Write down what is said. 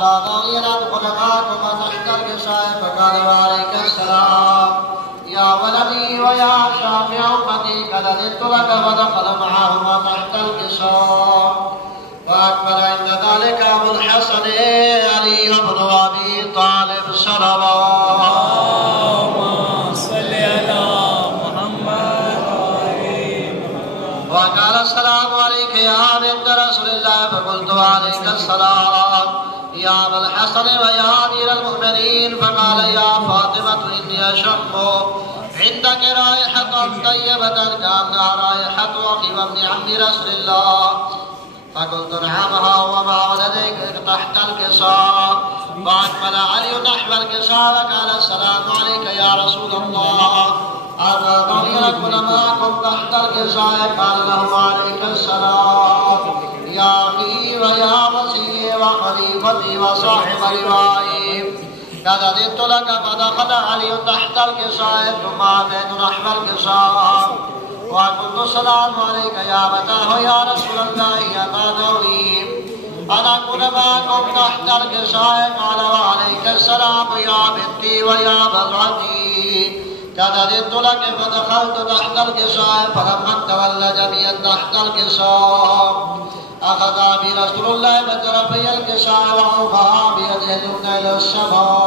لا داعي أن أدخل معكما تحت الكساء فقال وعليك السلام يا ولدي ويا شافع أمتي قد أذنت لك فدخل معهما تحت الكساء وأكبر عند ذلك أبو الحسن علي بن أبي طالب اللهم صل على محمد وقال السلام عليك يا بنت رسول الله فقلت وعليك السلام يا أبا الحسن ويا أمير المؤمنين فقال يا فاطمة إني أشم عندك رائحة طيبة كأنها رائحة أخي وابن عم رسول الله فقلت نعم وما ولديك تحت الكساء فأقبل علي نحو الكساء وقال السلام عليك يا رسول الله أترضى أن أكون معكم تحت الكساء قال له عليك السلام يا أخي ويا وصي وخليفتي وصاحب روائي قد أذنت لك فدخل علي تحت الكساء ثم أتيت نحو الكساء وقلت السلام عليك يا أبتاه يا رسول الله أتدعوني أن أكون معكم تحت الكساء قال وعليك السلام يا بنتي ويا بضعتي قد أذنت لك فدخلت تحت الكساء فلما تولى جميعا تحت الكساء أخذ بي رسول الله بطرفي الكساء وأوفاها بيده اليمنى إلى السماء